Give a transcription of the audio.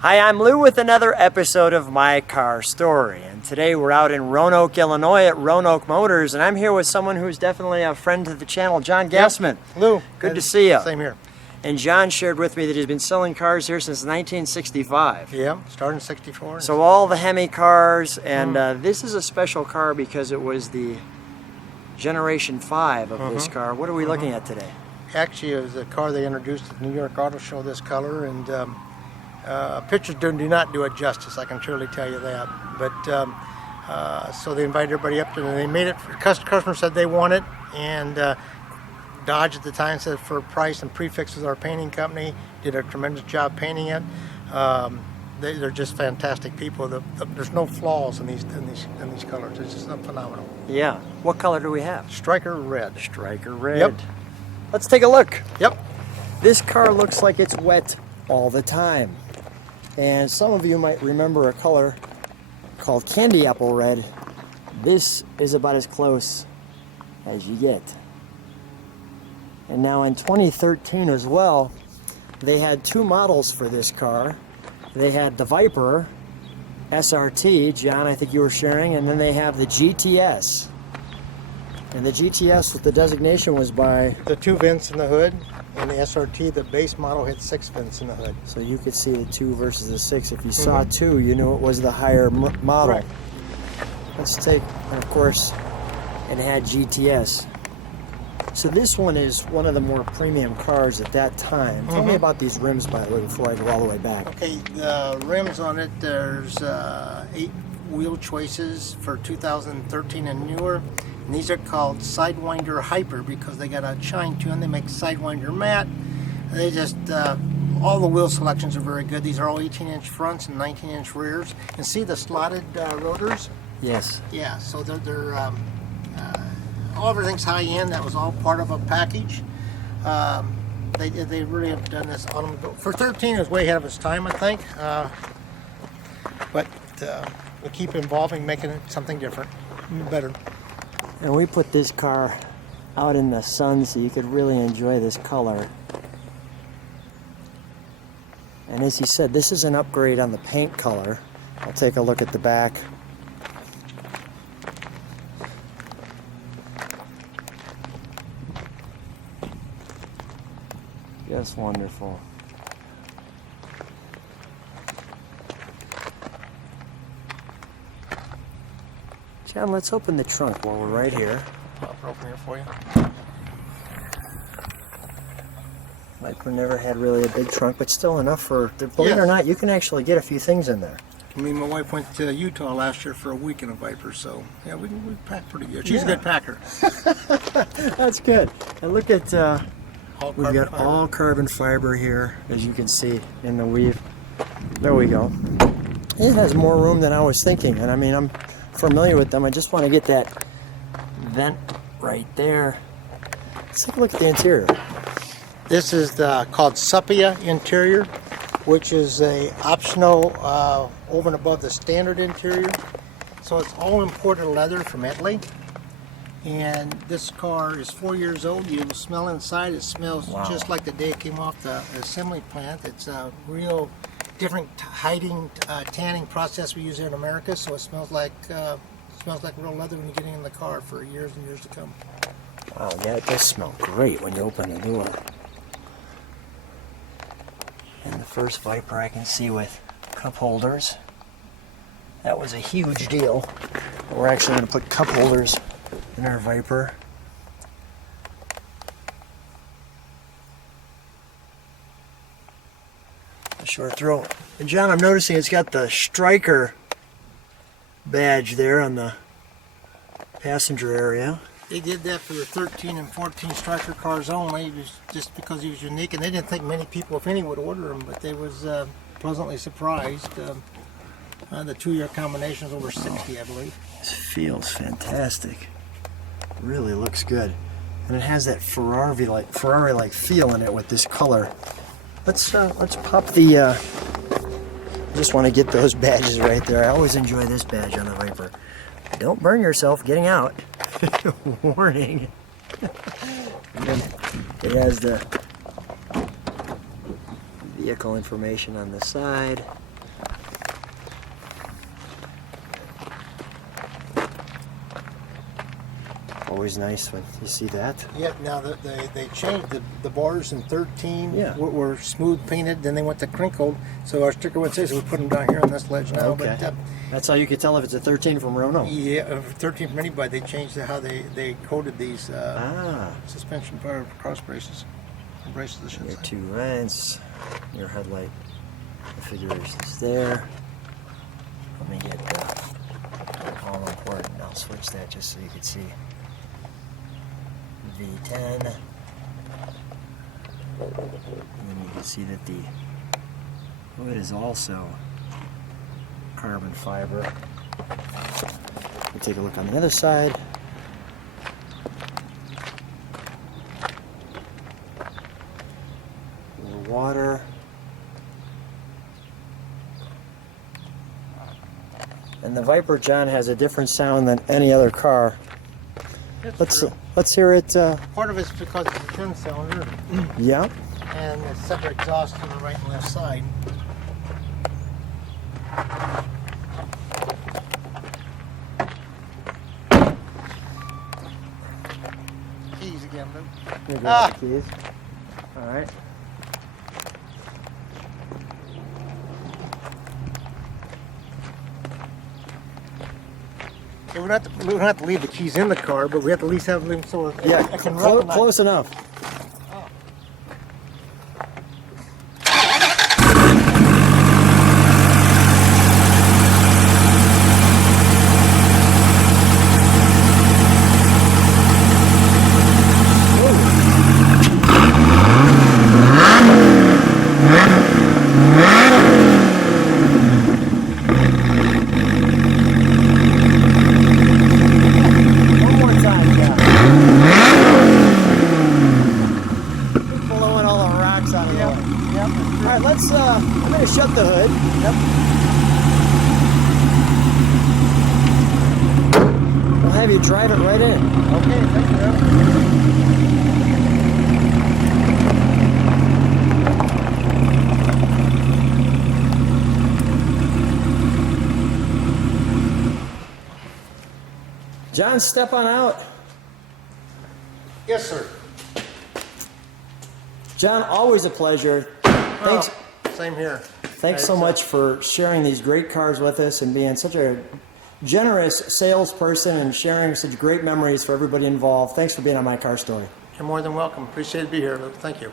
Hi, I'm Lou with another episode of My Car Story, and today we're out in Roanoke, Illinois at Roanoke Motors, and I'm here with someone who's definitely a friend to the channel, John Gastman. Yep. Lou. Good to see you. Same here. And John shared with me that he's been selling cars here since 1965. Yeah, started in 64. So all the Hemi cars, and this is a special car because it was the Generation 5 of this car. What are we looking at today? Actually, it was a car they introduced at the New York Auto Show, this color, and pictures do not do it justice, I can surely tell you that. But so they invited everybody up, and they made it. Customer said they want it, and Dodge at the time said for price and prefixes, our painting company did a tremendous job painting it. They're just fantastic people. There's no flaws in these colors. It's just phenomenal. Yeah. What color do we have? Stryker Red. Stryker Red. Yep. Let's take a look. Yep. This car looks like it's wet all the time. And some of you might remember a color called candy apple red. This is about as close as you get. And now in 2013 as well, they had two models for this car. They had the Viper SRT, John, I think you were sharing, and then they have the GTS. And the GTS with the designation was by... The 2 vents in the hood, and the SRT, the base model, had 6 vents in the hood. So you could see the 2 versus the 6. If you saw 2, you knew it was the higher model. Right. Let's take, and of course, it had GTS. So this one is one of the more premium cars at that time. Tell me about these rims, by the way, before I go all the way back. Okay, the rims on it, there's 8 wheel choices for 2013 and newer. And these are called Sidewinder Hyper because they got a shine to them. They make Sidewinder matte. They just, all the wheel selections are very good. These are all 18-inch fronts and 19-inch rears. And see the slotted rotors? Yes. Yeah, so they're all everything's high end. That was all part of a package. They really have done this automobile. For 13, it was way ahead of its time, I think. But we keep evolving, making it something different, better. And we put this car out in the sun so you could really enjoy this color. And as he said, this is an upgrade on the paint color. I'll take a look at the back. Just wonderful. John, let's open the trunk while we're right here. I'll open here for you. Viper never had really a big trunk, but still enough for, believe it or not, you can actually get a few things in there. I mean, my wife went to Utah last year for a week in a Viper, so yeah, we packed pretty good. She's a good packer. That's good. And look at, we've got fiber. all carbon fiber here, as you can see in the weave. There we go. It has more room than I was thinking, and I mean, I'm familiar with them. I just want to get that vent right there. Let's take a look at the interior. This is called Sepia interior, which is a optional over and above the standard interior. So it's all imported leather from Italy. And this car is 4 years old. You smell inside, it smells just like the day it came off the assembly plant. It's a real different hiding, tanning process we use here in America, so it smells like real leather when you get in the car for years and years to come. Wow, yeah, it does smell great when you open the door. And the first Viper I can see with cup holders. That was a huge deal. We're actually going to put cup holders in our Viper. A short throw. And John, I'm noticing it's got the Stryker badge there on the passenger area. They did that for the 13 and 14 Stryker cars only, just because he was unique, and they didn't think many people, if any, would order them, but they was pleasantly surprised. The 2-year combination is over 60, I believe. This feels fantastic. Really looks good. And it has that Ferrari-like feel in it with this color. Let's pop the... I just want to get those badges right there. I always enjoy this badge on the Viper. Don't burn yourself getting out. Warning. And then it has the vehicle information on the side. always nice when you see that. Yeah, now they changed the bars in 13 Yeah. were smooth painted, then they went to crinkled, so our sticker would say, so we put them down here on this ledge now. Okay. But That's how you could tell if it's a 13 from Roanoke. yeah, 13 from anybody, they changed how they coated these Ah. suspension bar cross braces. Braces, I should Your say. 2 vents, your headlight configurations there. Let me get all important. I'll switch that just so you can see. V10. And then you can see that the hood is also carbon fiber. We'll take a look on the other side. More water. And the Viper, John, has a different sound than any other car. That's true. Let's hear it. Part of it's because it's a 10-cylinder, Yeah. and it's separate exhaust to the right and left side. Keys again, Luke. Here grab the keys. All right. Yeah, we don't have to leave the keys in the car, but we have to at least have them so Yeah, I can recognize. close enough. One more time, yeah. Blowing all the rocks out of the way. Yep. All right, let's. I'm gonna shut the hood. Yep. We'll have you drive it right in. Okay, thank you. John, step on out. Yes, sir. John, always a pleasure. Thanks. Oh, same here. Thanks so much for sharing these great cars with us and being such a generous salesperson and sharing such great memories for everybody involved. Thanks for being on My Car Story. You're more than welcome. Appreciate it to be here, Luke. Thank you.